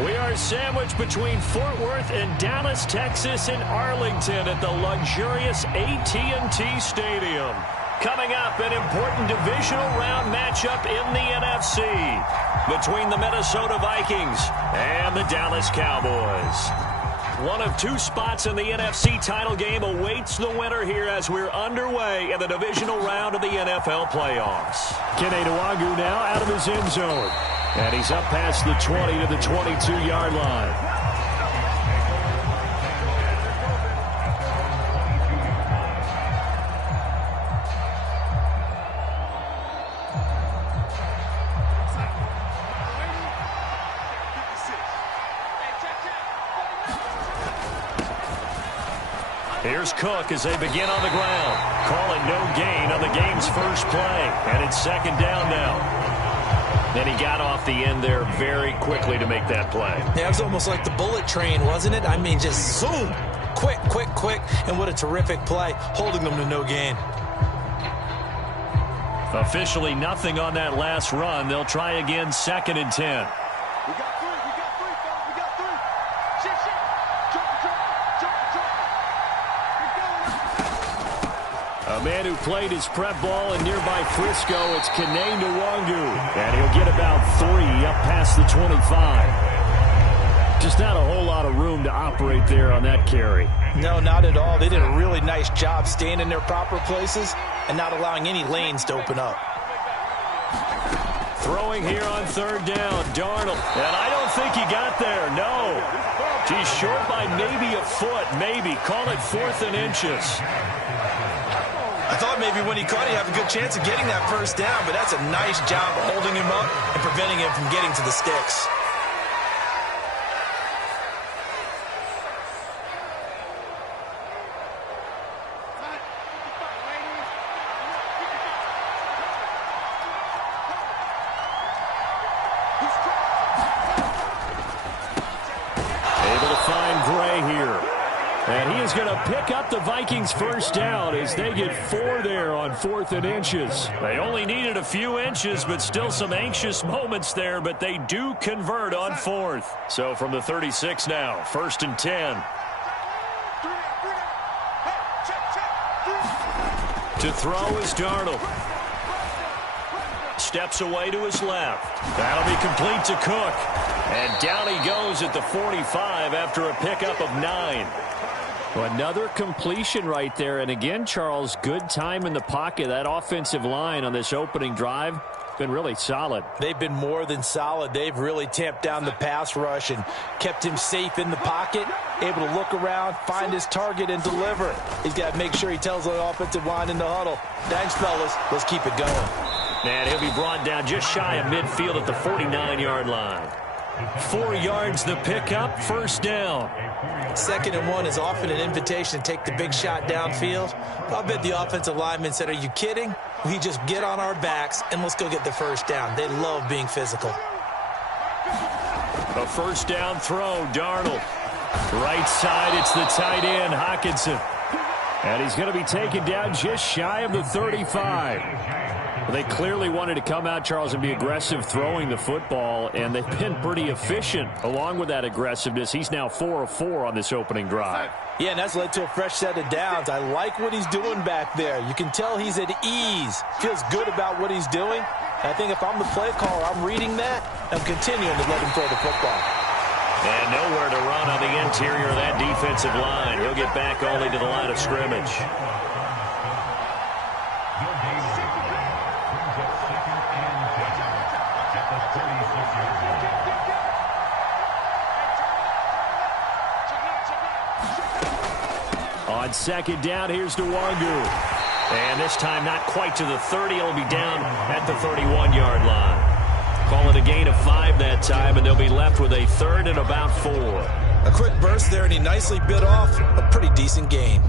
We are sandwiched between Fort Worth and Dallas, Texas, and Arlington at the luxurious AT&T Stadium. Coming up, an important divisional round matchup in the NFC between the Minnesota Vikings and the Dallas Cowboys. One of two spots in the NFC title game awaits the winner here as we're underway in the divisional round of the NFL playoffs. Kene Nwangwu now out of his end zone. And he's up past the 20 to the 22-yard line. Here's Cook as they begin on the ground. Calling no gain on the game's first play. And it's second down now. And he got off the end there very quickly to make that play. Yeah, it was almost like the bullet train, wasn't it? I mean, just zoom. Quick, quick, quick. And what a terrific play, holding them to no gain. Officially nothing on that last run. They'll try again, 2nd and 10. A man who played his prep ball in nearby Frisco, it's Kene Nwangwu. And he'll get about 3 up past the 25. Just not a whole lot of room to operate there on that carry. No, not at all. They did a really nice job staying in their proper places and not allowing any lanes to open up. Throwing here on 3rd down, Darnold. And I don't think he got there, no. He's short by maybe a foot, maybe. Call it 4th and inches. I thought maybe when he caught, he'd have a good chance of getting that first down, but that's a nice job holding him up and preventing him from getting to the sticks. Able to find Gray here. And he is going to pick up the Vikings' first down as they get 4 there on 4th and inches. They only needed a few inches, but still some anxious moments there, but they do convert on 4th. So from the 36 now, 1st and 10. To throw is Darnold. Steps away to his left. That'll be complete to Cook. And down he goes at the 45 after a pickup of 9. Another completion right there. And again, Charles, good time in the pocket. That offensive line on this opening drive been really solid. They've been more than solid. They've really tamped down the pass rush and kept him safe in the pocket, able to look around, find his target, and deliver. He's got to make sure he tells the offensive line in the huddle, thanks, fellas. Let's keep it going. And he'll be brought down just shy of midfield at the 49-yard line. 4 yards the pickup, first down. 2nd and 1 is often an invitation to take the big shot downfield. I'll bet the offensive lineman said, are you kidding? We just get on our backs and let's go get the first down. They love being physical. A first down throw, Darnold. Right side, it's the tight end, Hockenson. And he's going to be taken down just shy of the 35. They clearly wanted to come out, Charles, and be aggressive throwing the football, and they've been pretty efficient along with that aggressiveness. He's now 4 of 4 on this opening drive. Yeah, and that's led to a fresh set of downs. I like what he's doing back there. You can tell he's at ease, feels good about what he's doing. And I think if I'm the play caller, I'm reading that, I'm continuing to let him throw the football. And nowhere to run on the interior of that defensive line. He'll get back only to the line of scrimmage. On 2nd down, here's Nwangwu. And this time not quite to the 30. It'll be down at the 31-yard line. Call it a gain of 5 that time, and they'll be left with a 3rd and about 4. A quick burst there, and he nicely bit off a pretty decent gain.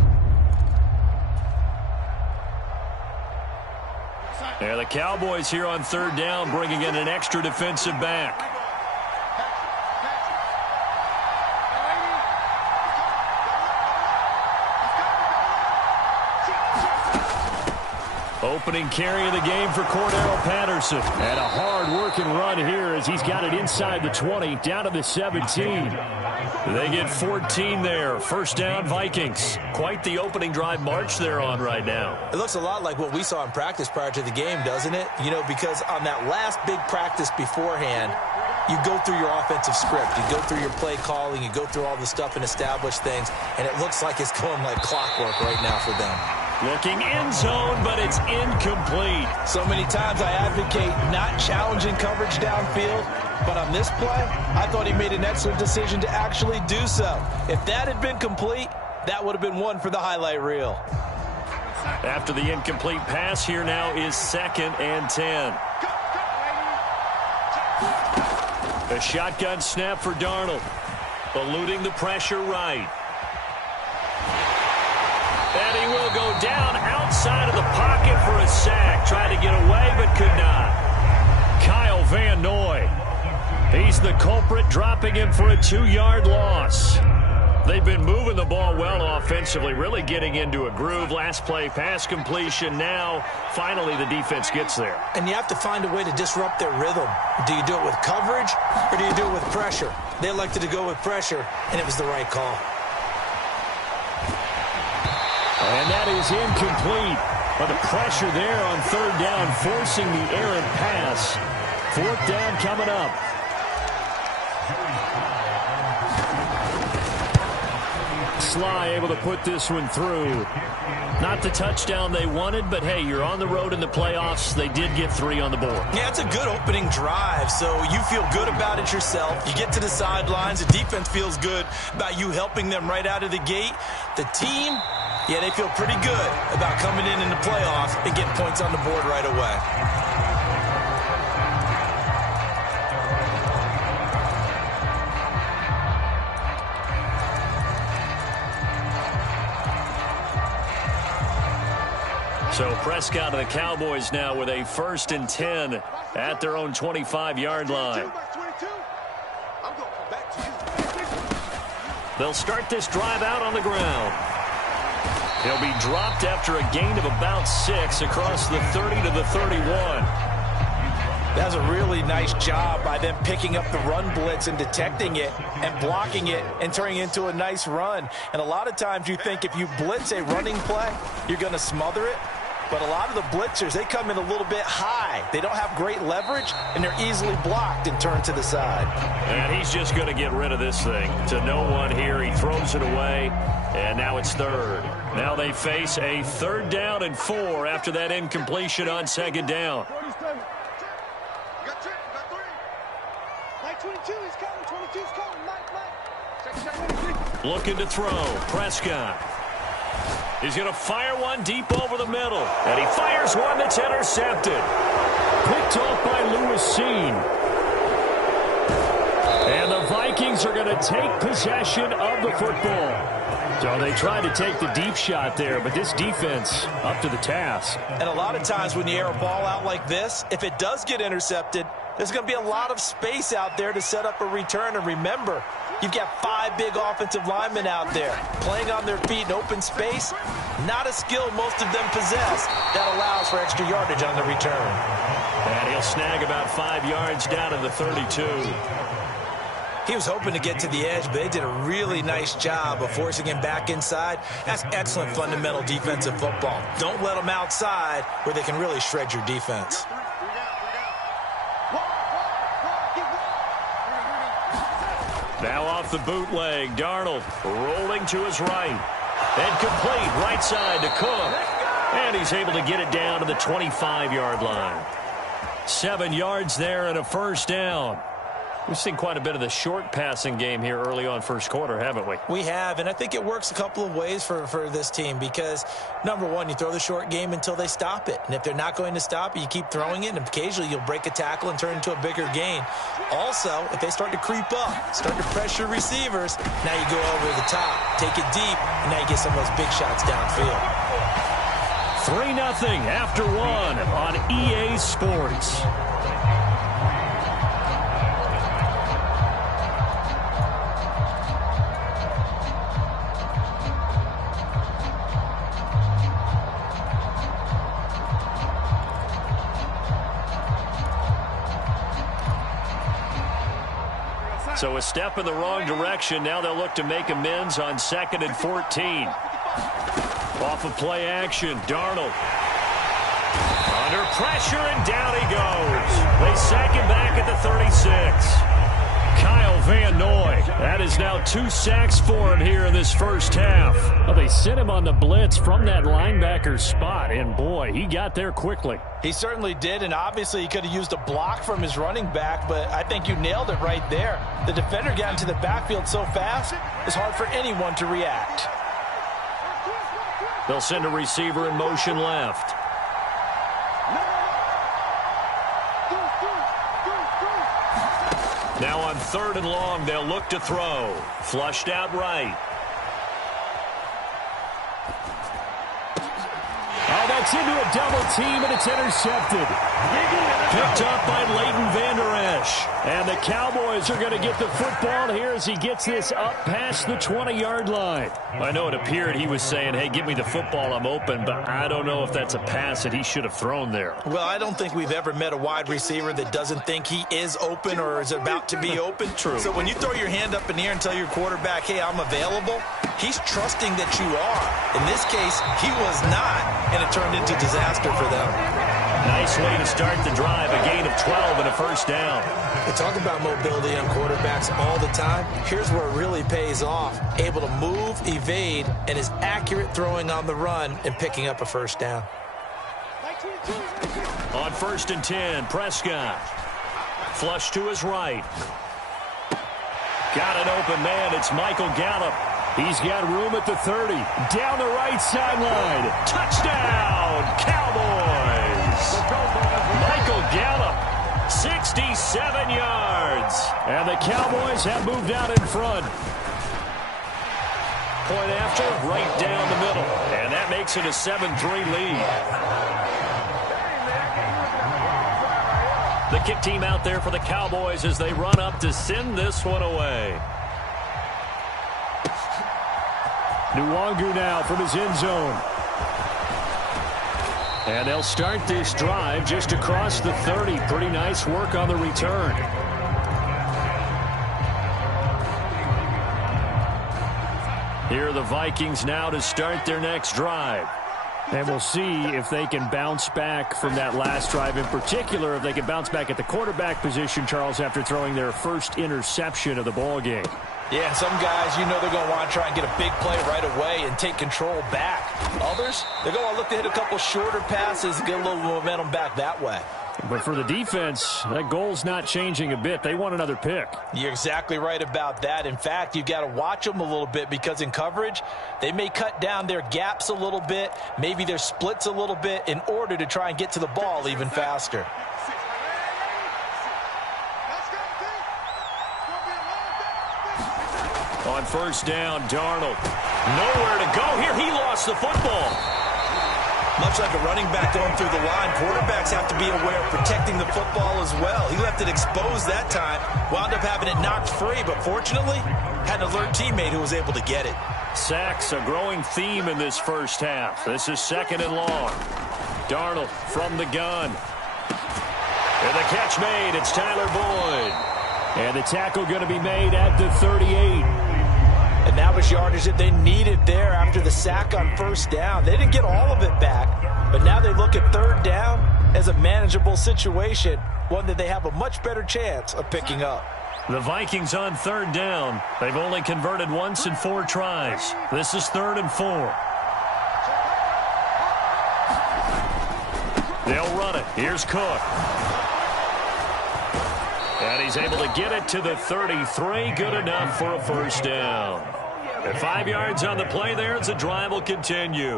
Yeah, the Cowboys here on 3rd down, bringing in an extra defensive back. Opening carry of the game for Cordero Patterson. And a hard-working run here as he's got it inside the 20, down to the 17. They get 14 there. First down, Vikings. Quite the opening drive march they're on right now. It looks a lot like what we saw in practice prior to the game, doesn't it? You know, because on that last big practice beforehand, you go through your offensive script. You go through your play calling. You go through all the stuff and establish things. And it looks like it's going like clockwork right now for them. Looking end zone, but it's incomplete. So many times I advocate not challenging coverage downfield, but on this play, I thought he made an excellent decision to actually do so. If that had been complete, that would have been one for the highlight reel. After the incomplete pass, here now is 2nd and 10. A shotgun snap for Darnold. Eluding the pressure right. And he will go down outside of the pocket for a sack. Tried to get away, but could not. Kyle Van Noy. He's the culprit, dropping him for a 2-yard loss. They've been moving the ball well offensively, really getting into a groove. Last play, pass completion. Now, finally, the defense gets there. And you have to find a way to disrupt their rhythm. Do you do it with coverage, or do you do it with pressure? They elected to go with pressure, and it was the right call. And that is incomplete. But the pressure there on 3rd down, forcing the errant pass. 4th down coming up. Sly able to put this one through. Not the touchdown they wanted, but hey, you're on the road in the playoffs. They did get 3 on the board. Yeah, it's a good opening drive, so you feel good about it yourself. You get to the sidelines. The defense feels good about you helping them right out of the gate. The team, yeah, they feel pretty good about coming in the playoffs and getting points on the board right away. So Prescott and the Cowboys now with a 1st and 10 at their own 25-yard line. They'll start this drive out on the ground. He'll be dropped after a gain of about 6 across the 30 to the 31. That's a really nice job by them picking up the run blitz and detecting it and blocking it and turning it into a nice run. And a lot of times you think if you blitz a running play, you're going to smother it. But a lot of the blitzers, they come in a little bit high. They don't have great leverage, and they're easily blocked and turned to the side. And he's just going to get rid of this thing. To no one here. He throws it away, and now it's 3rd. Now they face a 3rd down and 4 after that incompletion on 2nd down. Looking to throw. Prescott. He's going to fire one deep over the middle. And he fires one that's intercepted. Picked off by Lewis Seen. And the Vikings are going to take possession of the football. So they tried to take the deep shot there, but this defense up to the task. And a lot of times when you air a ball out like this, if it does get intercepted, there's going to be a lot of space out there to set up a return. And remember, you've got 5 big offensive linemen out there playing on their feet in open space. Not a skill most of them possess that allows for extra yardage on the return. And he'll snag about 5 yards down to the 32. He was hoping to get to the edge, but they did a really nice job of forcing him back inside. That's excellent fundamental defensive football. Don't let them outside where they can really shred your defense. Now off the bootleg, Darnold rolling to his right. And complete right side to Cook. And he's able to get it down to the 25-yard line. 7 yards there and a 1st down. We've seen quite a bit of the short passing game here early on first quarter, haven't we? We have, and I think it works a couple of ways for this team because, number one, you throw the short game until they stop it. And if they're not going to stop it, you keep throwing it, and occasionally you'll break a tackle and turn it into a bigger gain. Also, if they start to creep up, start to pressure receivers, now you go over the top, take it deep, and now you get some of those big shots downfield. 3-0 after 1 on EA Sports. So a step in the wrong direction. Now they'll look to make amends on 2nd and 14. Off of play action, Darnold. Under pressure, and down he goes. They sack him back at the 36. Kyle Van Noy. That is now 2 sacks for him here in this first half. Well, they sent him on the blitz from that linebacker spot, and boy, he got there quickly. He certainly did, and obviously he could have used a block from his running back, but I think you nailed it right there. The defender got into the backfield so fast, it's hard for anyone to react. They'll send a receiver in motion left. Now on 3rd and long, they'll look to throw. Flushed out right. Oh, that's into a double team, and it's intercepted. Picked up by Leighton Vander Esch. And the Cowboys are going to get the football here as he gets this up past the 20-yard line. I know it appeared he was saying, hey, give me the football, I'm open, but I don't know if that's a pass that he should have thrown there. Well, I don't think we've ever met a wide receiver that doesn't think he is open or is about to be open. True. So when you throw your hand up in the air and tell your quarterback, hey, I'm available, he's trusting that you are. In this case, he was not, and it turned into disaster for them. Nice way to start the drive, a gain of 12 and a first down. We talk about mobility on quarterbacks all the time. Here's where it really pays off. Able to move, evade, and is accurate throwing on the run and picking up a first down. On 1st and 10, Prescott. Flush to his right. Got an open man. It's Michael Gallup. He's got room at the 30. Down the right sideline. Touchdown, Cowboys. Michael Gallup, 67 yards. And the Cowboys have moved out in front. Point after, right down the middle. And that makes it a 7-3 lead. The kick team out there for the Cowboys as they run up to send this one away. Nwangu now from his end zone. And they'll start this drive just across the 30. Pretty nice work on the return. Here are the Vikings now to start their next drive. And we'll see if they can bounce back from that last drive in particular, if they can bounce back at the quarterback position, Charles, after throwing their first interception of the ball game. Yeah, some guys, you know they're going to want to try and get a big play right away and take control back. Others, they're going to look to hit a couple shorter passes and get a little momentum back that way. But for the defense, that goal's not changing a bit. They want another pick. You're exactly right about that. In fact, you've got to watch them a little bit because in coverage, they may cut down their gaps a little bit, maybe their splits a little bit in order to try and get to the ball even faster. On 1st down, Darnold. Nowhere to go here. He lost the football. Much like a running back going through the line, quarterbacks have to be aware of protecting the football as well. He left it exposed that time, wound up having it knocked free, but fortunately, had an alert teammate who was able to get it. Sacks, a growing theme in this first half. This is 2nd and long. Darnold from the gun. And the catch made. It's Tyler Boyd. And the tackle going to be made at the 38. And that was yardage that they needed there after the sack on 1st down. They didn't get all of it back, but now they look at 3rd down as a manageable situation, one that they have a much better chance of picking up. The Vikings on 3rd down. They've only converted once in 4 tries. This is 3rd and 4. They'll run it. Here's Cook. And he's able to get it to the 33. Good enough for a 1st down. And 5 yards on the play there as the drive will continue.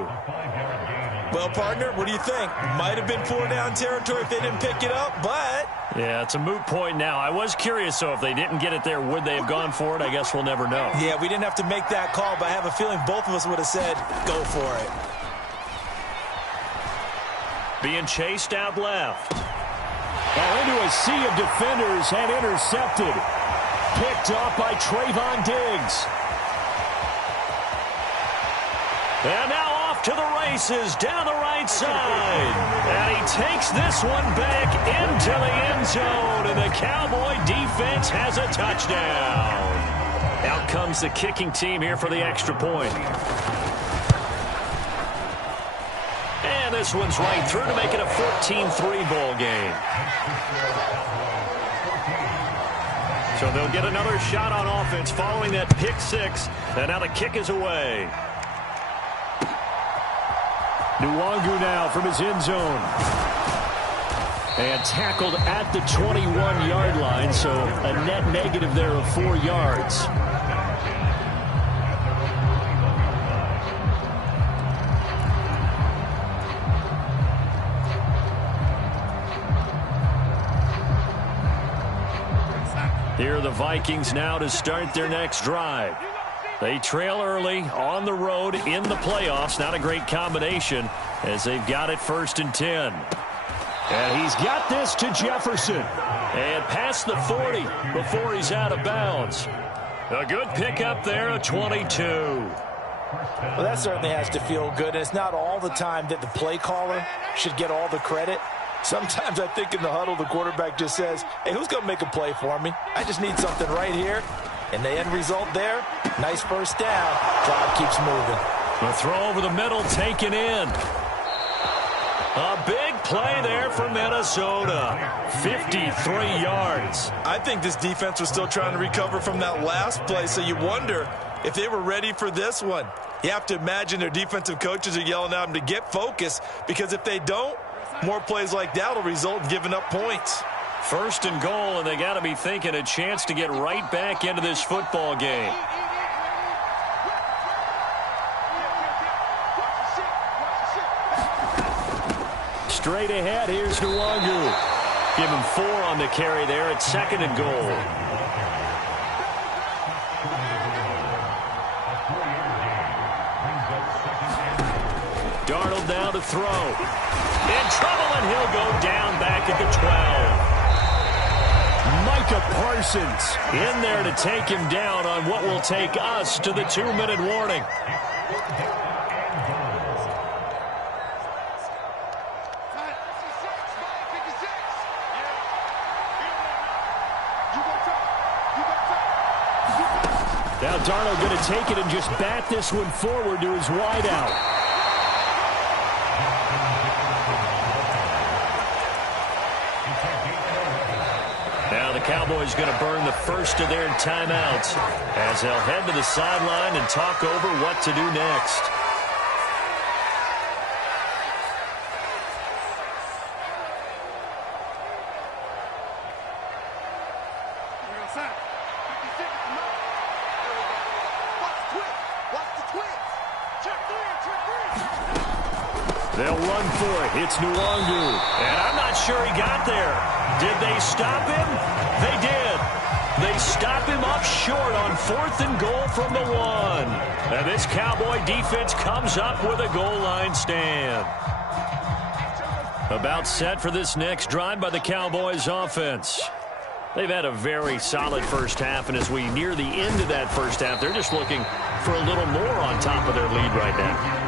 Well, partner, what do you think? Might have been 4-down territory if they didn't pick it up, but... Yeah, it's a moot point now. I was curious, so if they didn't get it there, would they have gone for it? I guess we'll never know. Yeah, we didn't have to make that call, but I have a feeling both of us would have said, go for it. Being chased out left. Oh, into a sea of defenders and intercepted. Picked up by Trayvon Diggs. And now off to the races down the right side. And he takes this one back into the end zone, and the Cowboy defense has a touchdown. Out comes the kicking team here for the extra point. And this one's right through to make it a 14-3 ball game. So they'll get another shot on offense following that pick six. And now the kick is away. Nwangu now from his end zone. And tackled at the 21-yard line, so a net negative there of 4 yards. Here are the Vikings now to start their next drive. They trail early on the road in the playoffs. Not a great combination as they've got it 1st and 10. And he's got this to Jefferson. And past the 40 before he's out of bounds. A good pickup there, a 22. Well, that certainly has to feel good. And it's not all the time that the play caller should get all the credit. Sometimes I think in the huddle, the quarterback just says, hey, who's going to make a play for me? I just need something right here. And the end result there, nice first down. Drive keeps moving. A throw over the middle taken in. A big play there for Minnesota. 53 yards. I think this defense was still trying to recover from that last play, so you wonder if they were ready for this one. You have to imagine their defensive coaches are yelling at them to get focused, because if they don't, more plays like that will result in giving up points. 1st and goal, and they got to be thinking a chance to get right back into this football game. Straight ahead, here's Nwangu. Give him 4 on the carry there at 2nd and goal. Darnold now to throw. In trouble, and he'll go down back at the 12. Micah Parsons in there to take him down on what will take us to the 2-minute warning. Now Darnold going to take it and just bat this one forward to his wideout. Now the Cowboys going to burn the first of their timeouts as they'll head to the sideline and talk over what to do next. They'll run for it. It's Nwangu. And I'm not sure he got there. Did they stop him? They did. They stop him up short on 4th and goal from the 1. And this Cowboy defense comes up with a goal line stand. About set for this next drive by the Cowboys offense. They've had a very solid first half, and as we near the end of that first half, they're just looking for a little more on top of their lead right now.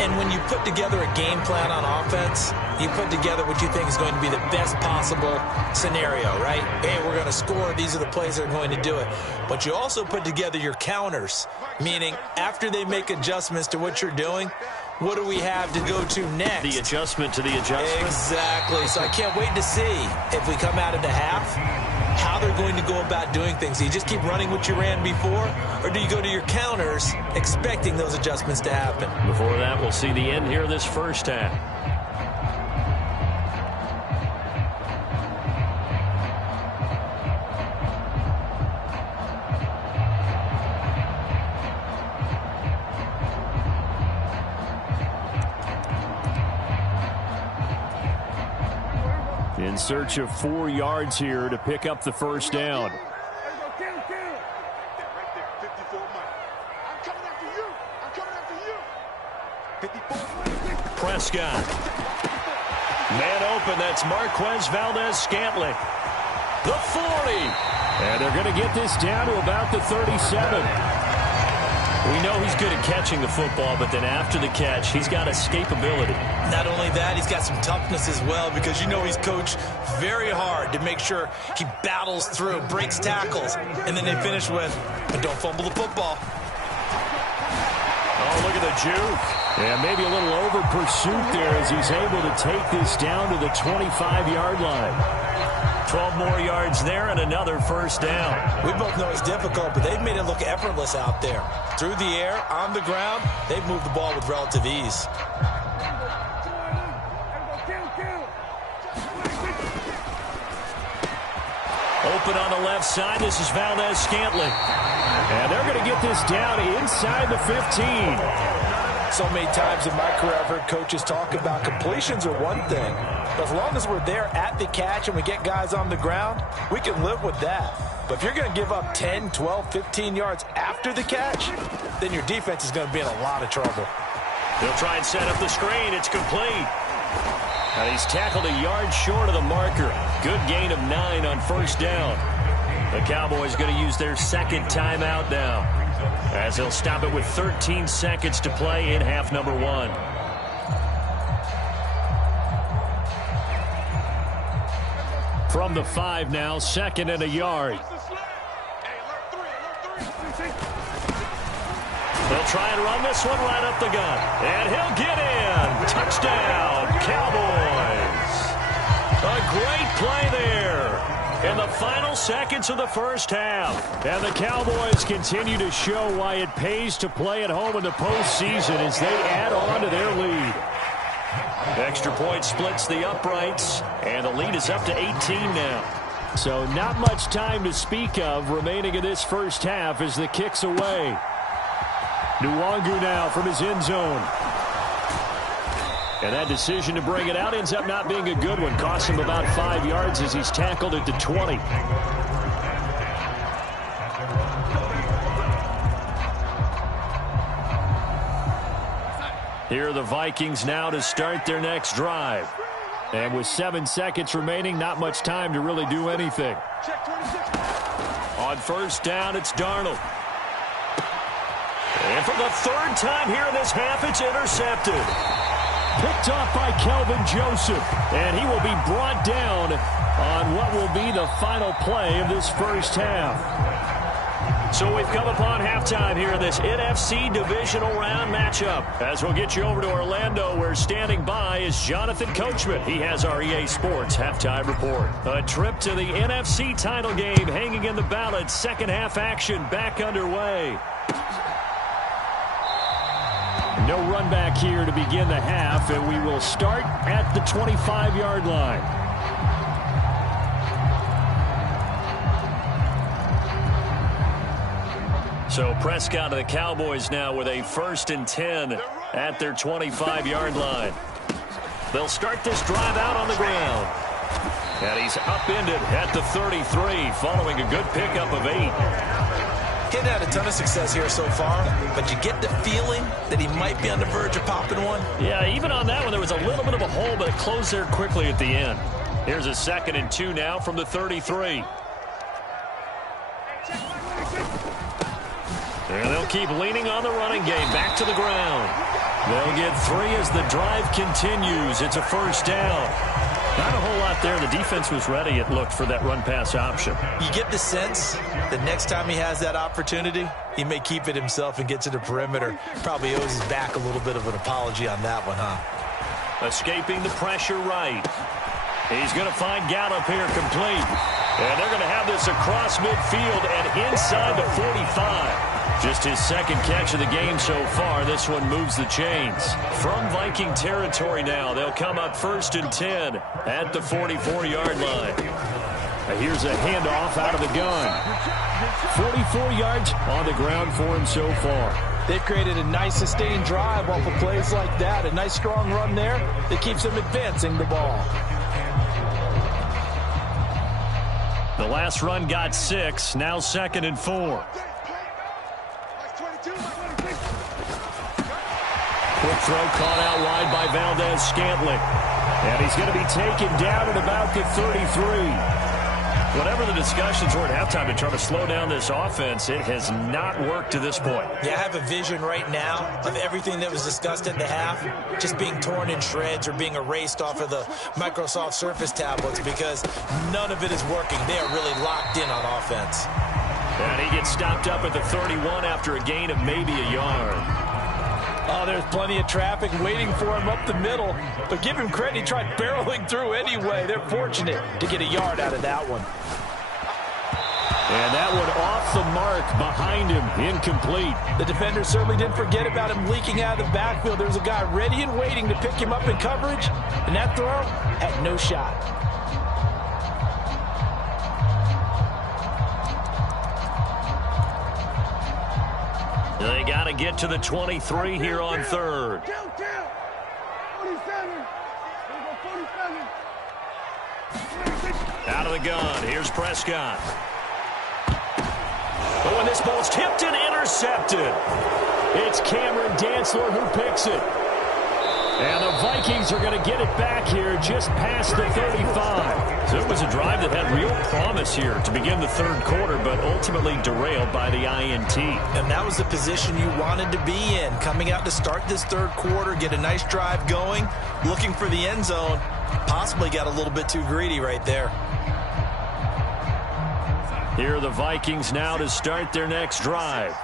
And when you put together a game plan on offense, you put together what you think is going to be the best possible scenario, right? Hey, we're going to score. These are the plays that are going to do it. But you also put together your counters, meaning after they make adjustments to what you're doing, what do we have to go to next? The adjustment to the adjustment. Exactly. So I can't wait to see if we come out of the half, how they're going to go about doing things. Do you just keep running what you ran before, or do you go to your counters expecting those adjustments to happen? Before that, we'll see the end here of this first half. In search of 4 yards here to pick up the first down. Prescott. Man open, that's Marquez Valdez-Scantling. The 40. And they're going to get this down to about the 37. We know he's good at catching the football, but then after the catch, he's got escapability. Not only that, he's got some toughness as well, because you know he's coached very hard to make sure he battles through, breaks tackles, and then they finish with, but don't fumble the football. Oh, look at the juke. Yeah, maybe a little over pursuit there as he's able to take this down to the 25-yard line. 12 more yards there and another first down. We both know it's difficult, but they've made it look effortless out there. Through the air, on the ground, they've moved the ball with relative ease. Open on the left side. This is Valdez-Scantling. And they're going to get this down inside the 15. So many times in my career, I've heard coaches talk about completions are one thing. But as long as we're there at the catch and we get guys on the ground, we can live with that. But if you're going to give up 10, 12, 15 yards after the catch, then your defense is going to be in a lot of trouble. They'll try and set up the screen. It's complete. And he's tackled a yard short of the marker. Good gain of 9 on first down. The Cowboys going to use their second timeout now, as they'll stop it with 13 seconds to play in half number 1. From the 5 now, second and a yard. They'll try and run this one right up the gut. And he'll get in. Touchdown, Cowboys. A great play there in the final seconds of the first half. And the Cowboys continue to show why it pays to play at home in the postseason as they add on to their lead. Extra point splits the uprights, and the lead is up to 18 now. So not much time to speak of remaining in this first half as the kick's away. Nwangu now from his end zone. And that decision to bring it out ends up not being a good one. Costs him about 5 yards as he's tackled at the 20. Here are the Vikings now to start their next drive. And with 7 seconds remaining, not much time to really do anything. On first down, it's Darnold. And for the third time here in this half, it's intercepted. Picked off by Kelvin Joseph. And he will be brought down on what will be the final play of this first half. So we've come upon halftime here in this NFC divisional round matchup. As we'll get you over to Orlando, where standing by is Jonathan Coachman. He has our EA Sports halftime report. A trip to the NFC title game hanging in the balance. Second half action back underway. No run back here to begin the half, and we will start at the 25-yard line. So Prescott of the Cowboys now with a 1st and 10 at their 25-yard line. They'll start this drive out on the ground. And he's upended at the 33 following a good pickup of 8. He's had a ton of success here so far, but you get the feeling that he might be on the verge of popping one. Yeah, even on that one, there was a little bit of a hole, but it closed there quickly at the end. Here's a 2nd and 2 now from the 33. And they'll keep leaning on the running game. Back to the ground. They'll get 3 as the drive continues. It's a first down. Not a whole lot there. The defense was ready, it looked, for that run-pass option. You get the sense that next time he has that opportunity, he may keep it himself and get to the perimeter. Probably owes his back a little bit of an apology on that one, huh? Escaping the pressure right. He's going to find Gallup here complete. And they're going to have this across midfield and inside the 45. Just his 2nd catch of the game so far. This one moves the chains. From Viking territory now, they'll come up 1st and 10 at the 44-yard line. Here's a handoff out of the gun. 44 yards on the ground for him so far. They've created a nice sustained drive off of plays like that. A nice strong run there that keeps them advancing the ball. The last run got 6. Now 2nd and 4. Quick throw caught out wide by Valdez-Scantling. And he's going to be taken down at about the 33. Whatever the discussions were at halftime to try to slow down this offense, it has not worked to this point. Yeah, I have a vision right now of everything that was discussed at the half just being torn in shreds or being erased off of the Microsoft Surface tablets because none of it is working. They are really locked in on offense. And he gets stopped up at the 31 after a gain of maybe a yard. Oh, there's plenty of traffic waiting for him up the middle. But give him credit, he tried barreling through anyway. They're fortunate to get a yard out of that one. And that one off the mark behind him, incomplete. The defender certainly didn't forget about him leaking out of the backfield. There's a guy ready and waiting to pick him up in coverage. And that throw had no shot. They got to get to the 23 here on third. Out of the gun, here's Prescott. Oh, and this ball's tipped and intercepted. It's Cameron Dantzler who picks it. And the Vikings are going to get it back here just past the 35. So it was a drive that had real promise here to begin the third quarter, but ultimately derailed by the INT. And that was the position you wanted to be in. Coming out to start this third quarter, get a nice drive going, looking for the end zone. Possibly got a little bit too greedy right there. Here are the Vikings now to start their next drive.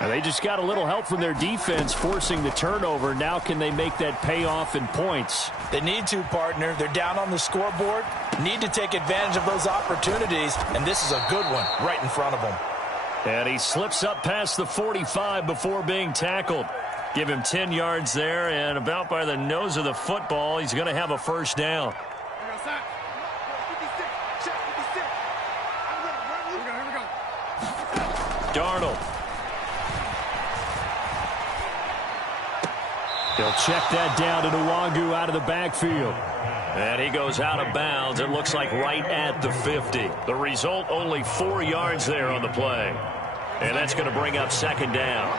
And they just got a little help from their defense forcing the turnover. Now can they make that pay off in points? They need to, partner. They're down on the scoreboard. Need to take advantage of those opportunities. And this is a good one right in front of them. And he slips up past the 45 before being tackled. Give him 10 yards there, and about by the nose of the football, he's going to have a first down. Darnold. He'll check that down to Nwangu out of the backfield. And he goes out of bounds. It looks like right at the 50. The result, only 4 yards there on the play. And that's going to bring up second down.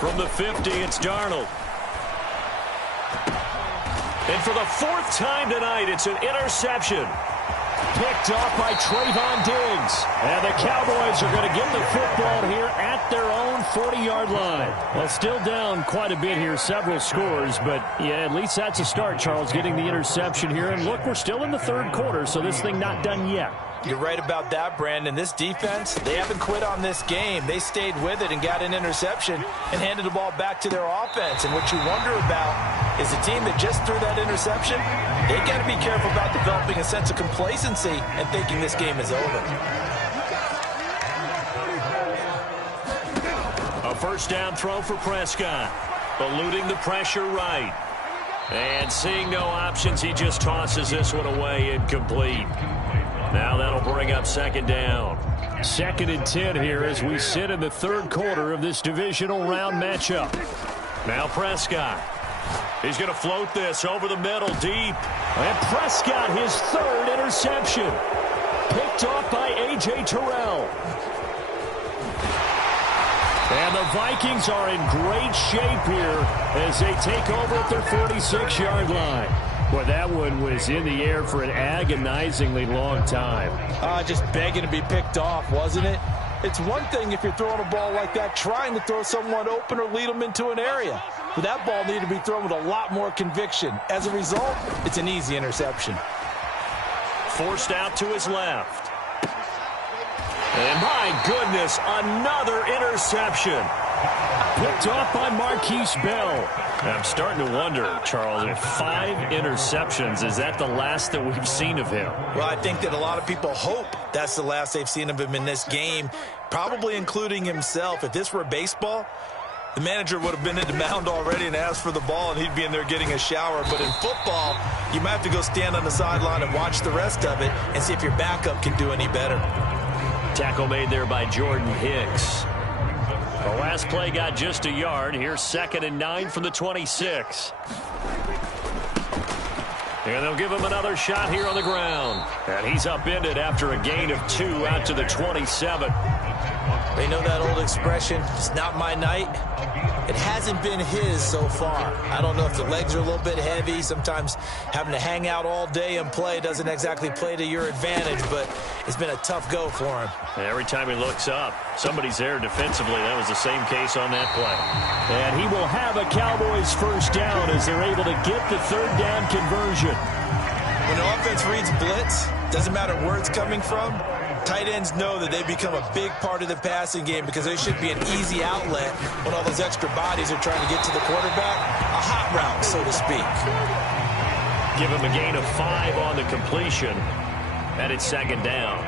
From the 50, it's Darnold. And for the fourth time tonight, it's an interception. Picked off by Trayvon Diggs. And the Cowboys are going to get the football here at their own 40-yard line. Well, still down quite a bit here, several scores. But, yeah, at least that's a start, Charles, getting the interception here. And, look, we're still in the third quarter, so this thing not done yet. You're right about that, Brandon. This defense, they haven't quit on this game. They stayed with it and got an interception and handed the ball back to their offense. And what you wonder about is the team that just threw that interception, they got to be careful about developing a sense of complacency and thinking this game is over. A first down throw for Prescott. Eluding the pressure right. And seeing no options, he just tosses this one away, incomplete. Now that'll bring up second down. 2nd and 10 here as we sit in the third quarter of this divisional round matchup. Now Prescott. He's going to float this over the middle deep. And Prescott, his third interception. Picked off by A.J. Terrell. And the Vikings are in great shape here as they take over at their 46-yard line. Boy, that one was in the air for an agonizingly long time. Just begging to be picked off, wasn't it? It's one thing if you're throwing a ball like that, trying to throw someone open or lead them into an area. But that ball needed to be thrown with a lot more conviction. As a result, it's an easy interception. Forced out to his left. And my goodness, another interception. Picked off by Marquise Bell. I'm starting to wonder, Charles, if 5 interceptions, is that the last that we've seen of him? Well, I think that a lot of people hope that's the last they've seen of him in this game, probably including himself. If this were baseball, the manager would have been at the mound already and asked for the ball, and he'd be in there getting a shower. But in football, you might have to go stand on the sideline and watch the rest of it and see if your backup can do any better. Tackle made there by Jordan Hicks. The last play got just a yard. Here's 2nd and 9 from the 26. And they'll give him another shot here on the ground. And he's upended after a gain of 2 out to the 27. They know that old expression, it's not my night. It hasn't been his so far. I don't know if the legs are a little bit heavy. Sometimes having to hang out all day and play doesn't exactly play to your advantage, but it's been a tough go for him. Every time he looks up, somebody's there defensively. That was the same case on that play. And he will have a Cowboys first down as they're able to get the third down conversion. When the offense reads blitz, doesn't matter where it's coming from, tight ends know that they become a big part of the passing game because they should be an easy outlet when all those extra bodies are trying to get to the quarterback. A hot route, so to speak. Give him a gain of 5 on the completion. And it's second down.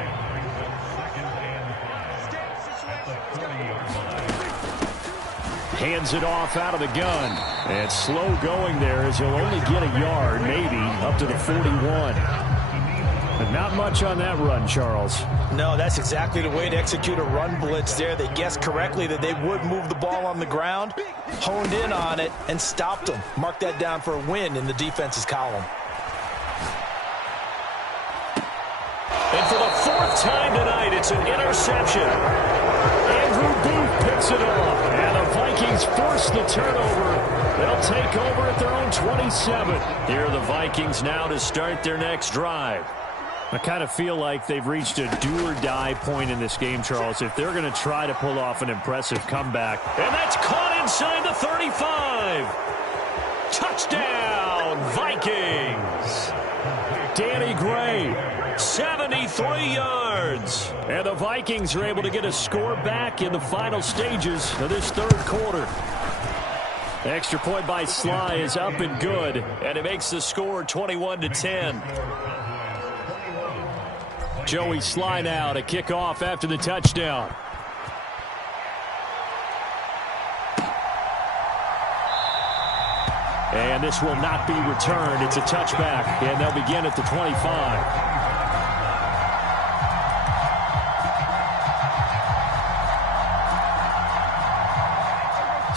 Hands it off out of the gun. And slow going there as he'll only get a yard, maybe, up to the 41. But not much on that run, Charles. No, that's exactly the way to execute a run blitz there. They guessed correctly that they would move the ball on the ground, honed in on it, and stopped them. Mark that down for a win in the defense's column. And for the 4th time tonight, it's an interception. Andrew Booth picks it off. And the Vikings force the turnover. They'll take over at their own 27. Here are the Vikings now to start their next drive. I kind of feel like they've reached a do-or-die point in this game, Charles, if they're going to try to pull off an impressive comeback. And that's caught inside the 35. Touchdown, Vikings. Danny Gray, 73 yards. And the Vikings are able to get a score back in the final stages of this third quarter. The extra point by Sly is up and good, and it makes the score 21-10. Joey Sly now to kick off after the touchdown. And this will not be returned. It's a touchback, and they'll begin at the 25.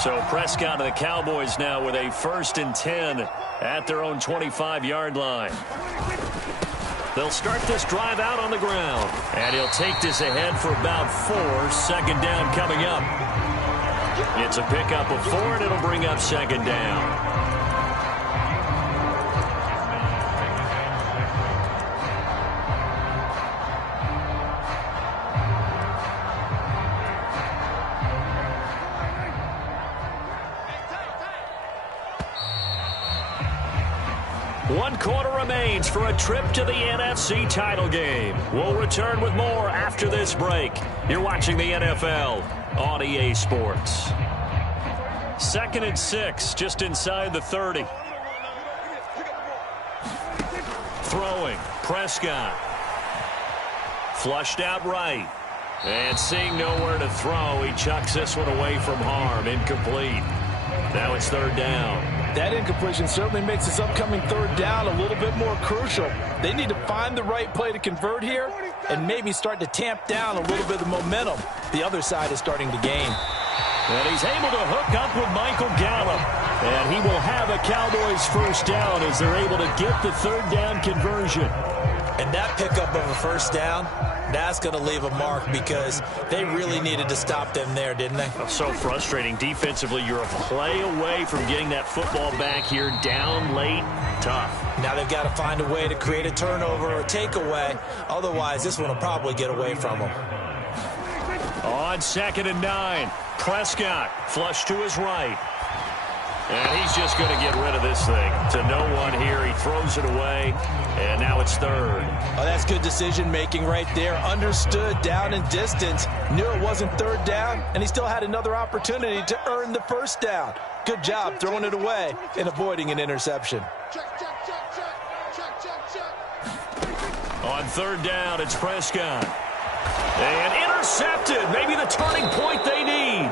So Prescott and the Cowboys now with a 1st and 10 at their own 25-yard line. They'll start this drive out on the ground. And he'll take this ahead for about 4. Second down coming up. It's a pickup of 4, and it'll bring up second down. One quarter remains for a trip to the NFC title game. We'll return with more after this break. You're watching the NFL on EA Sports. 2nd and 6, just inside the 30. Throwing, Prescott. Flushed out right. And seeing nowhere to throw, he chucks this one away from harm. Incomplete. Now it's 3rd down. That incompletion certainly makes this upcoming 3rd down a little bit more crucial. They need to find the right play to convert here and maybe start to tamp down a little bit of momentum the other side is starting to gain. And he's able to hook up with Michael Gallup. And he will have a Cowboys first down as they're able to get the 3rd down conversion. And that pickup of a first down, that's going to leave a mark because they really needed to stop them there, didn't they? So frustrating. Defensively, you're a play away from getting that football back here down late. Tough. Now they've got to find a way to create a turnover or a takeaway. Otherwise, this one will probably get away from them. On 2nd and 9, Prescott flush to his right. And he's just going to get rid of this thing. To no one here. He throws it away. And now it's 3rd. Oh, that's good decision-making right there. Understood down and distance. Knew it wasn't 3rd down. And he still had another opportunity to earn the first down. Good job throwing it away and avoiding an interception. On 3rd down, it's Prescott. And intercepted. Maybe the turning point they need.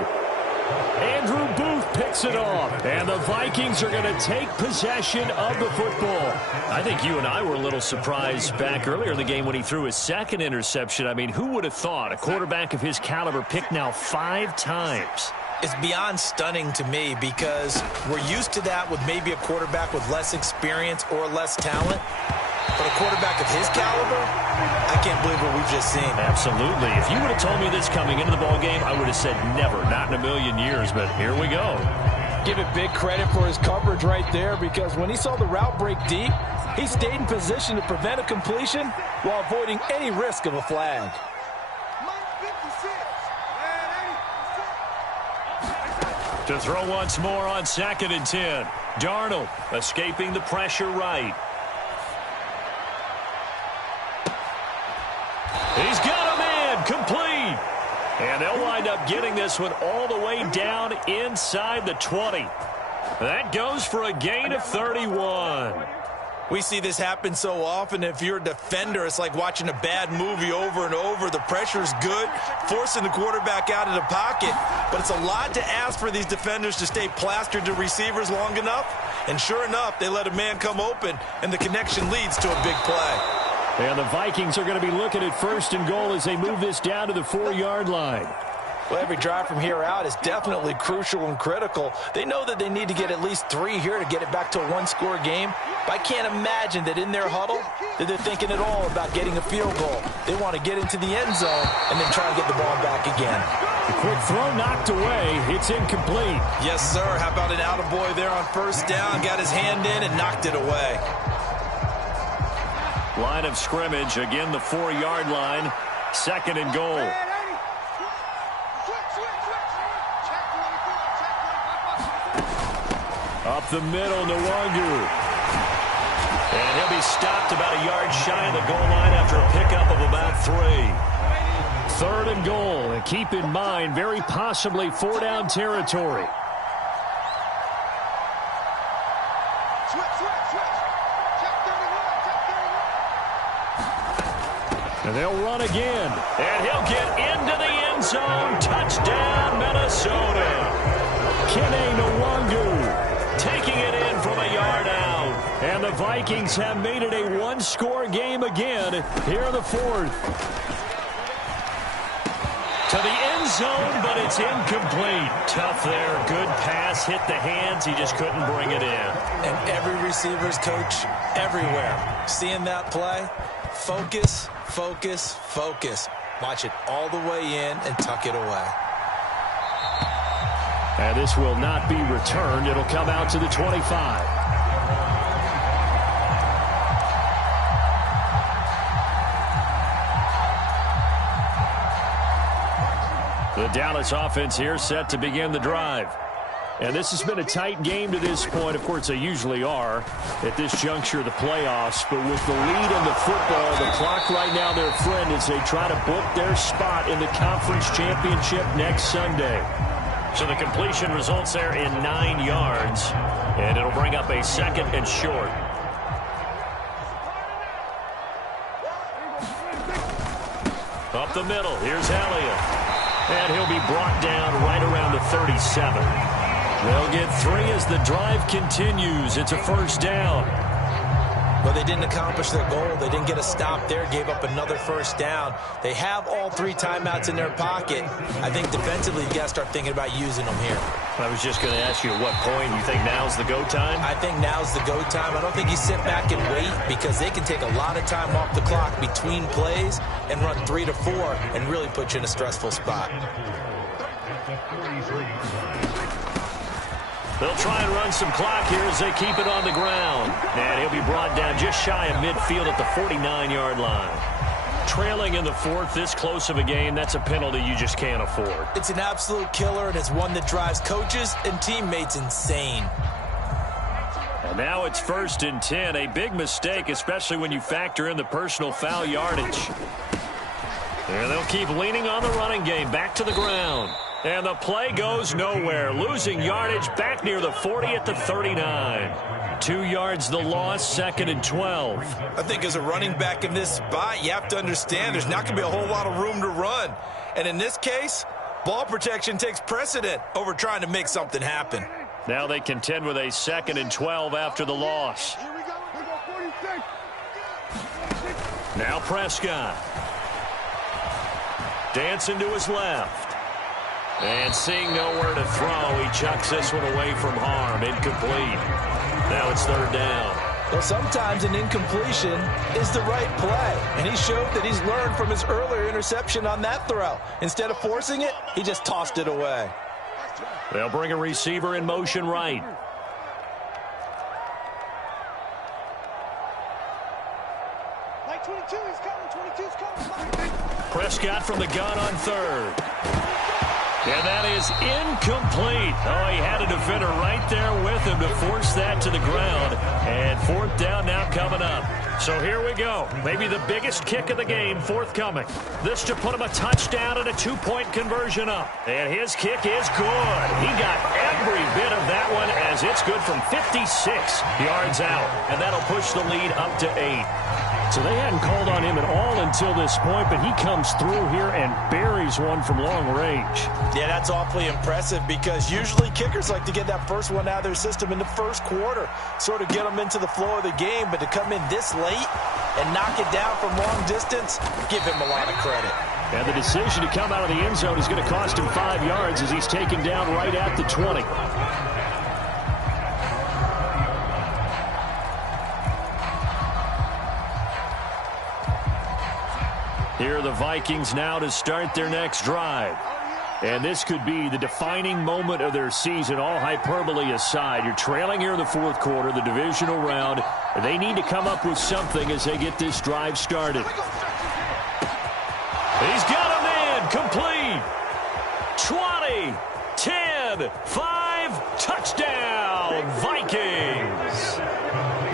Andrew Booth picks it off. And the Vikings are going to take possession of the football. I think you and I were a little surprised back earlier in the game when he threw his 2nd interception. I mean, who would have thought a quarterback of his caliber picked now 5 times? It's beyond stunning to me because we're used to that with maybe a quarterback with less experience or less talent. But a quarterback of his caliber, I can't believe what we've just seen. Absolutely. If you would have told me this coming into the ballgame, I would have said never, not in a million years, but here we go. Give it big credit for his coverage right there, because when he saw the route break deep, he stayed in position to prevent a completion while avoiding any risk of a flag. To throw once more on 2nd and 10. Darnold escaping the pressure right. He's got a man complete. And they'll wind up getting this one all the way down inside the 20. That goes for a gain of 31. We see this happen so often. If you're a defender, it's like watching a bad movie over and over. The pressure's good, forcing the quarterback out of the pocket. But it's a lot to ask for these defenders to stay plastered to receivers long enough. And sure enough, they let a man come open, and the connection leads to a big play. And the Vikings are going to be looking at 1st and goal as they move this down to the 4-yard line. Well, every drive from here out is definitely crucial and critical. They know that they need to get at least 3 here to get it back to a one-score game. But I can't imagine that in their huddle that they're thinking at all about getting a field goal. They want to get into the end zone and then try to get the ball back again. The quick throw knocked away. It's incomplete. Yes, sir. How about an attaboy there on 1st down? Got his hand in and knocked it away. Line of scrimmage, again the 4-yard line, 2nd and goal. Up the middle, Nwangu. And he'll be stopped about a yard shy of the goal line after a pickup of about 3. 3rd and goal, and keep in mind, very possibly 4-down territory. And they'll run again. And he'll get into the end zone. Touchdown, Minnesota. Kene Nwangu taking it in from a yard out. And the Vikings have made it a one-score game again here in the 4th. To the end zone, but it's incomplete. Tough there. Good pass. Hit the hands. He just couldn't bring it in. And every receiver's coach everywhere. Seeing that play, focus, focus, focus. Watch it all the way in and tuck it away. And this will not be returned. It'll come out to the 25. The Dallas offense here set to begin the drive. And this has been a tight game to this point. Of course, they usually are at this juncture of the playoffs. But with the lead in the football, the clock right now their friend as they try to book their spot in the conference championship next Sunday. So the completion results there in 9 yards. And it'll bring up a 2nd and short. Up the middle. Here's Elliott. And he'll be brought down right around the 37. They'll get 3 as the drive continues. It's a 1st down. But they didn't accomplish their goal. They didn't get a stop there, gave up another 1st down. They have all 3 timeouts in their pocket. I think defensively, you got to start thinking about using them here. I was just going to ask you at what point you think now's the go time? I think now's the go time. I don't think you sit back and wait because they can take a lot of time off the clock between plays and run 3 to 4 and really put you in a stressful spot. They'll try and run some clock here as they keep it on the ground. And he'll be brought down just shy of midfield at the 49-yard line. Trailing in the 4th, this close of a game, that's a penalty you just can't afford. It's an absolute killer, and it's one that drives coaches and teammates insane. And now it's 1st and 10, a big mistake, especially when you factor in the personal foul yardage. And they'll keep leaning on the running game, back to the ground. And the play goes nowhere. Losing yardage back near the 40 at the 39. 2 yards the loss, 2nd and 12. I think as a running back in this spot, you have to understand there's not going to be a whole lot of room to run. And in this case, ball protection takes precedent over trying to make something happen. Now they contend with a 2nd and 12 after the loss. Now Prescott. Dancing to his left. And seeing nowhere to throw, he chucks this one away from harm. Incomplete. Now it's 3rd down. Well, sometimes an incompletion is the right play, and he showed that he's learned from his earlier interception on that throw. Instead of forcing it, he just tossed it away. They'll bring a receiver in motion right. Like 22, he's coming, 22's coming. Prescott from the gun on third. And that is incomplete. Oh, he had a defender right there with him to force that to the ground. And fourth down now coming up. So here we go. Maybe the biggest kick of the game forthcoming. This to put him a touchdown and a two-point conversion up. And his kick is good. He got every bit of that one as it's good from 56 yards out. And that'll push the lead up to 8. So they hadn't called on him at all until this point, but he comes through here and buries one from long range. Yeah, that's awfully impressive because usually kickers like to get that first one out of their system in the first quarter, sort of get them into the flow of the game, but to come in this late and knock it down from long distance, give him a lot of credit. And the decision to come out of the end zone is going to cost him 5 yards as he's taken down right at the 20. Here are the Vikings now to start their next drive. And this could be the defining moment of their season, all hyperbole aside. You're trailing here in the fourth quarter, the divisional round. They need to come up with something as they get this drive started. He's got a man, complete. 20, 10, 5, touchdown, Vikings.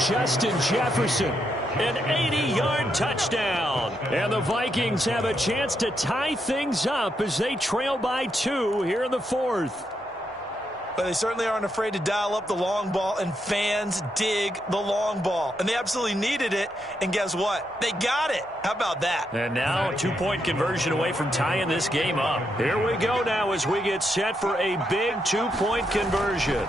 Justin Jefferson. An 80-yard touchdown. And the Vikings have a chance to tie things up as they trail by 2 here in the fourth. But they certainly aren't afraid to dial up the long ball, and fans dig the long ball. And they absolutely needed it, and guess what? They got it. How about that? And now a two-point conversion away from tying this game up. Here we go now as we get set for a big two-point conversion.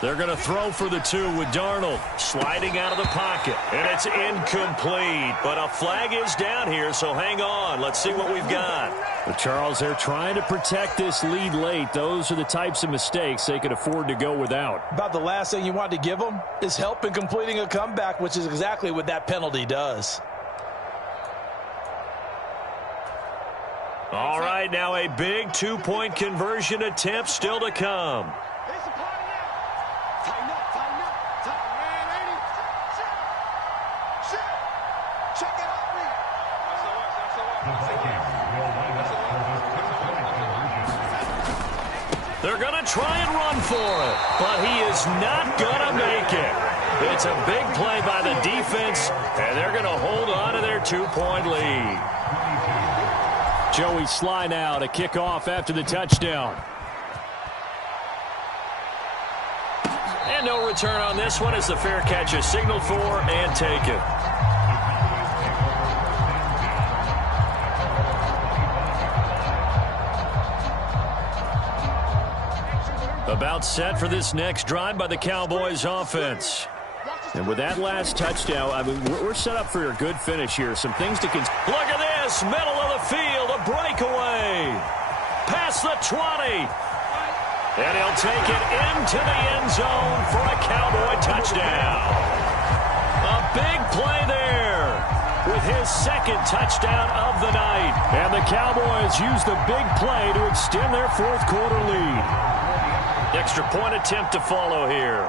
They're going to throw for the 2 with Darnold sliding out of the pocket. And it's incomplete. But a flag is down here, so hang on. Let's see what we've got. Well, Charles, they're trying to protect this lead late. Those are the types of mistakes they could afford to go without. About the last thing you want to give them is help in completing a comeback, which is exactly what that penalty does. All right, now a big two-point conversion attempt still to come. They're going to try and run for it, but he is not going to make it. It's a big play by the defense, and they're going to hold on to their two-point lead. Joey Sly now to kick off after the touchdown. And no return on this one as the fair catch is signaled for and taken. About set for this next drive by the Cowboys offense. And with that last touchdown, I mean, we're set up for a good finish here. Some things to consider. Look at this, middle of the field, a breakaway. Past the 20. And he'll take it into the end zone for a Cowboy touchdown. A big play there with his second touchdown of the night. And the Cowboys use the big play to extend their fourth quarter lead. Extra point attempt to follow here.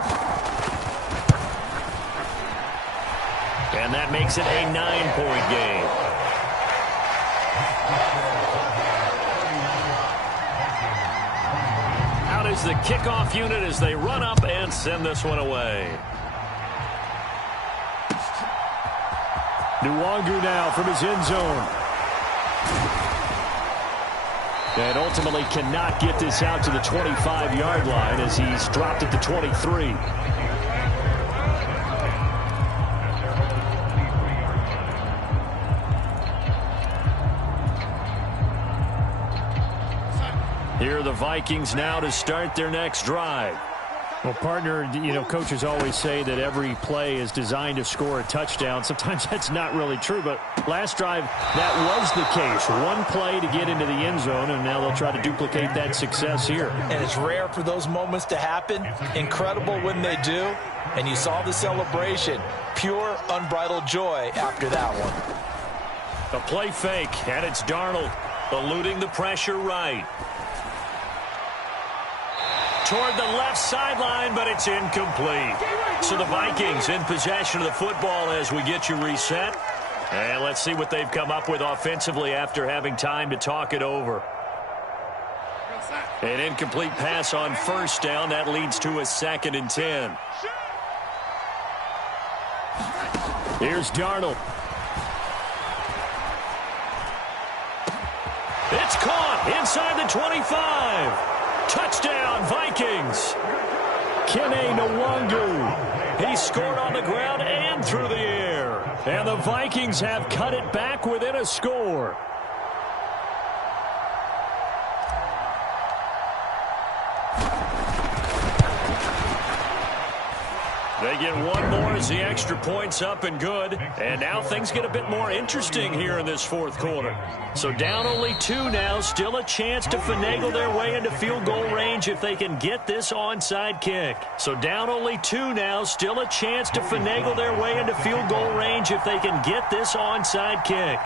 And that makes it a 9-point game. Out is the kickoff unit as they run up and send this one away. Nwangu now from his end zone. And ultimately cannot get this out to the 25-yard line as he's dropped at the 23. Here are the Vikings now to start their next drive. Well, partner, you know, coaches always say that every play is designed to score a touchdown. Sometimes that's not really true, but last drive, that was the case. One play to get into the end zone, and now they'll try to duplicate that success here. And it's rare for those moments to happen. Incredible when they do. And you saw the celebration. Pure, unbridled joy after that one. A play fake, and it's Darnold eluding the pressure right. Toward the left sideline, but it's incomplete. So the Vikings in possession of the football as we get you reset. And let's see what they've come up with offensively after having time to talk it over. An incomplete pass on first down. That leads to a 2nd and 10. Here's Darnold. It's caught inside the 25. Touchdown, Vikings. Kene Nwangu. He scored on the ground and through the air. And the Vikings have cut it back within a score. They get one more as the extra point's up and good. And now things get a bit more interesting here in this 4th quarter. So down only 2 now. Still a chance to finagle their way into field goal range if they can get this onside kick. So down only 2 now. Still a chance to finagle their way into field goal range if they can get this onside kick.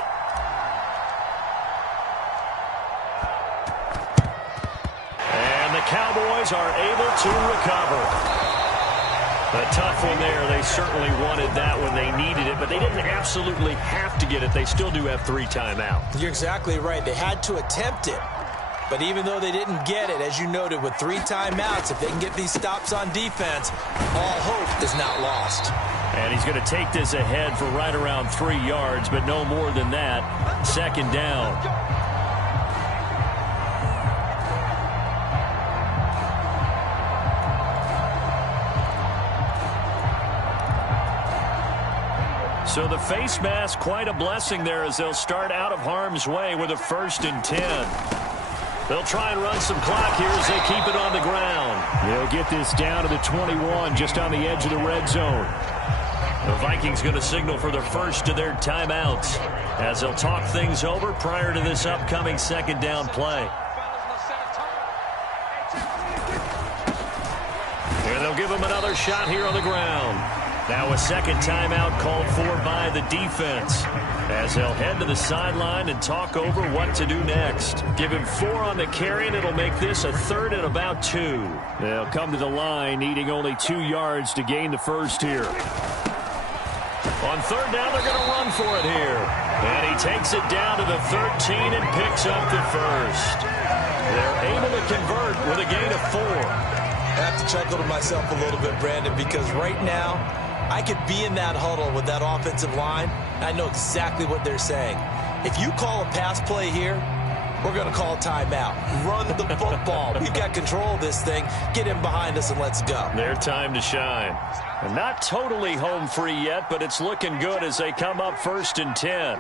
And the Cowboys are able to recover. A tough one there. They certainly wanted that when they needed it, but they didn't absolutely have to get it. They still do have 3 timeouts. You're exactly right. They had to attempt it. But even though they didn't get it, as you noted, with 3 timeouts, if they can get these stops on defense, all hope is not lost. And he's going to take this ahead for right around 3 yards, but no more than that. 2nd down. So the face mask, quite a blessing there as they'll start out of harm's way with a 1st and 10. They'll try and run some clock here as they keep it on the ground. They'll get this down to the 21, just on the edge of the red zone. The Vikings going to signal for the first of their timeouts as they'll talk things over prior to this upcoming 2nd down play. And they'll give them another shot here on the ground. Now a 2nd timeout called for by the defense as they'll head to the sideline and talk over what to do next. Give him 4 on the carry, and it'll make this a 3rd and about 2. They'll come to the line needing only 2 yards to gain the first here. On 3rd down, they're going to run for it here. And he takes it down to the 13 and picks up the first. They're able to convert with a gain of 4. I have to chuckle to myself a little bit, Brandon, because right now I could be in that huddle with that offensive line. I know exactly what they're saying. If you call a pass play here, we're going to call a timeout. Run the football. We've got control of this thing. Get him behind us and let's go. Their time to shine. And not totally home free yet, but it's looking good as they come up 1st and 10.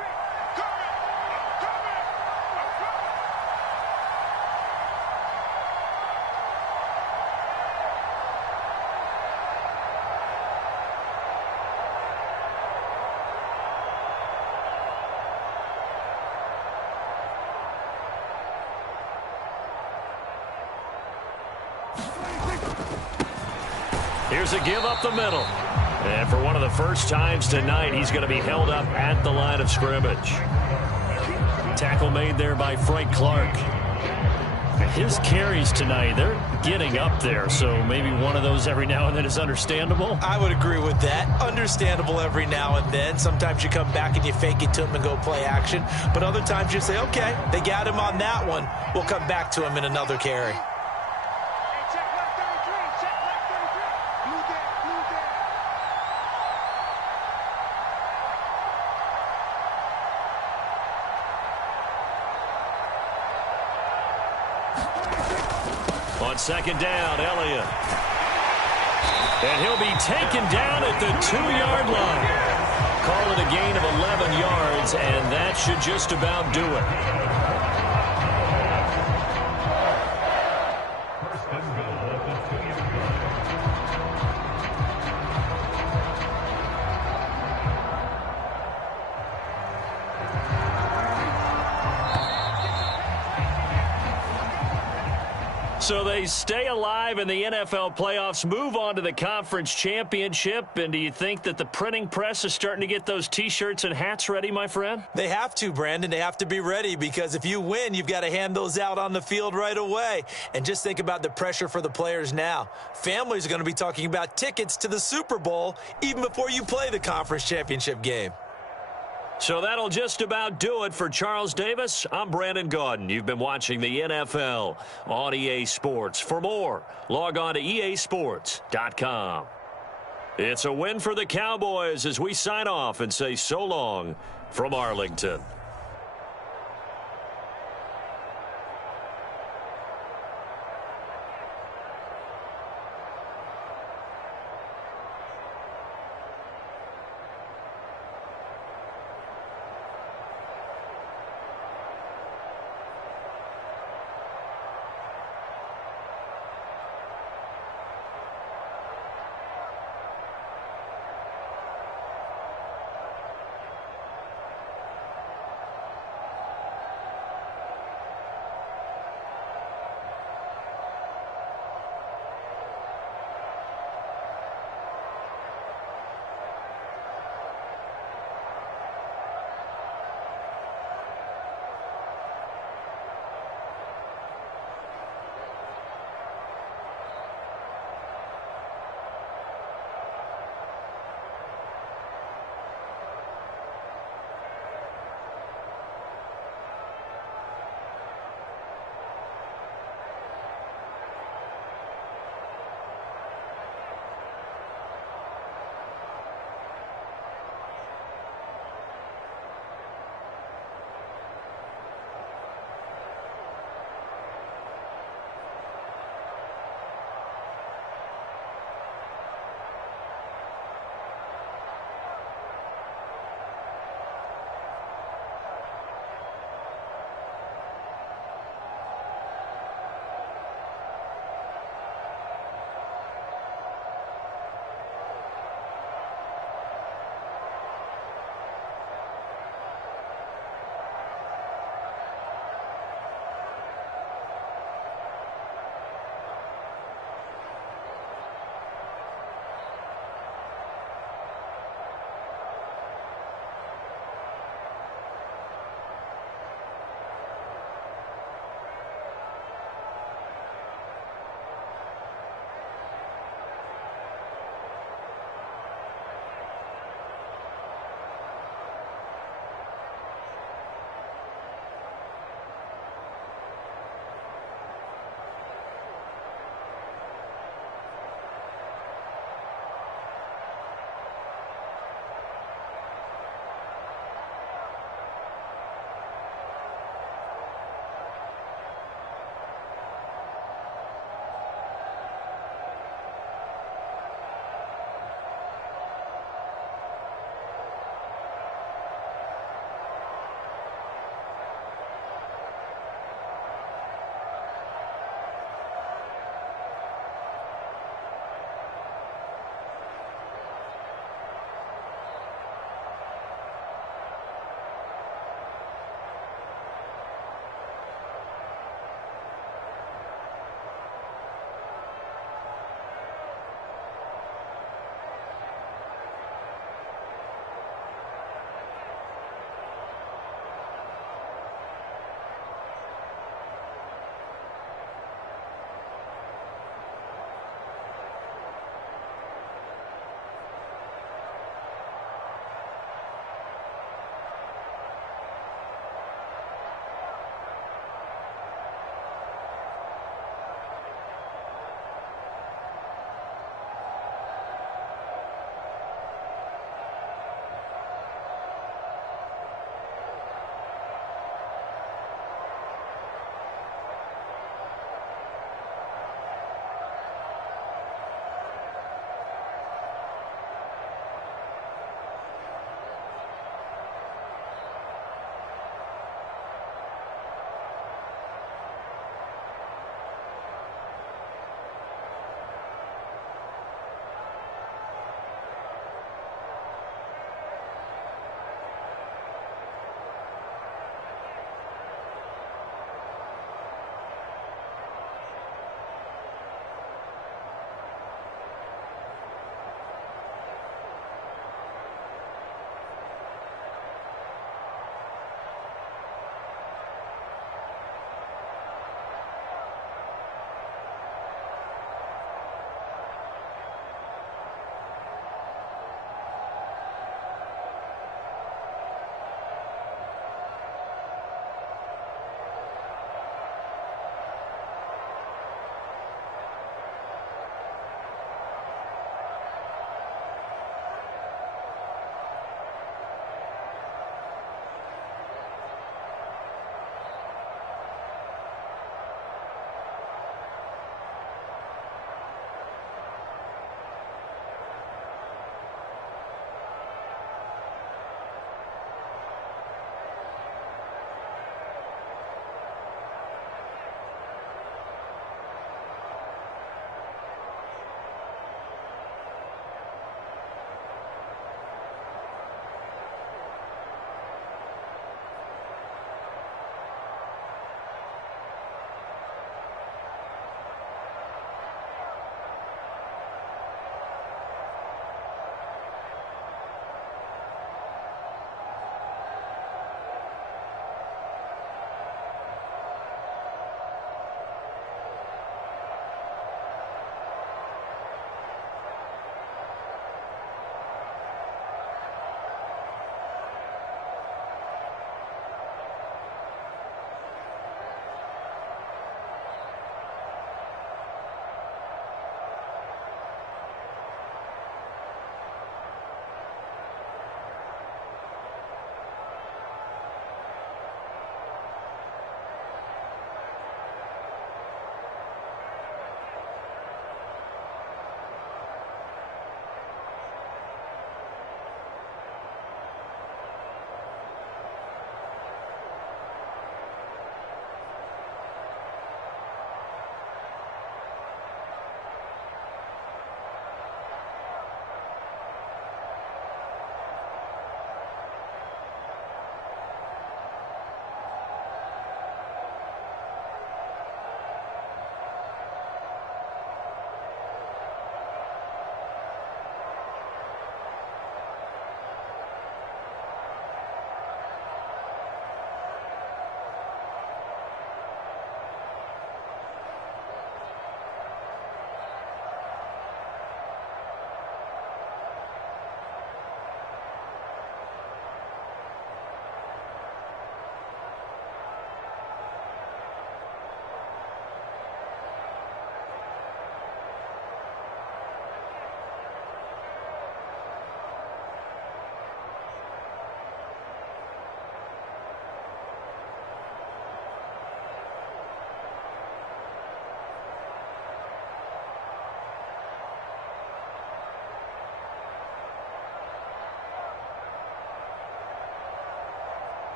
Here's a give up the middle. And for one of the first times tonight, he's going to be held up at the line of scrimmage. Tackle made there by Frank Clark. His carries tonight, they're getting up there, so maybe one of those every now and then is understandable. I would agree with that. Understandable every now and then. Sometimes you come back and you fake it to him and go play action. But other times you say, okay, they got him on that one. We'll come back to him in another carry. On 2nd down, Elliott. And he'll be taken down at the 2-yard line. Call it a gain of 11 yards, and that should just about do it. So they stay alive in the NFL playoffs, move on to the conference championship. And do you think that the printing press is starting to get those T-shirts and hats ready, my friend? They have to, Brandon. They have to be ready because if you win, you've got to hand those out on the field right away. And just think about the pressure for the players now. Families are going to be talking about tickets to the Super Bowl even before you play the conference championship game. So that'll just about do it for Charles Davis. I'm Brandon Gaudin. You've been watching the NFL on EA Sports. For more, log on to easports.com. It's a win for the Cowboys as we sign off and say so long from Arlington.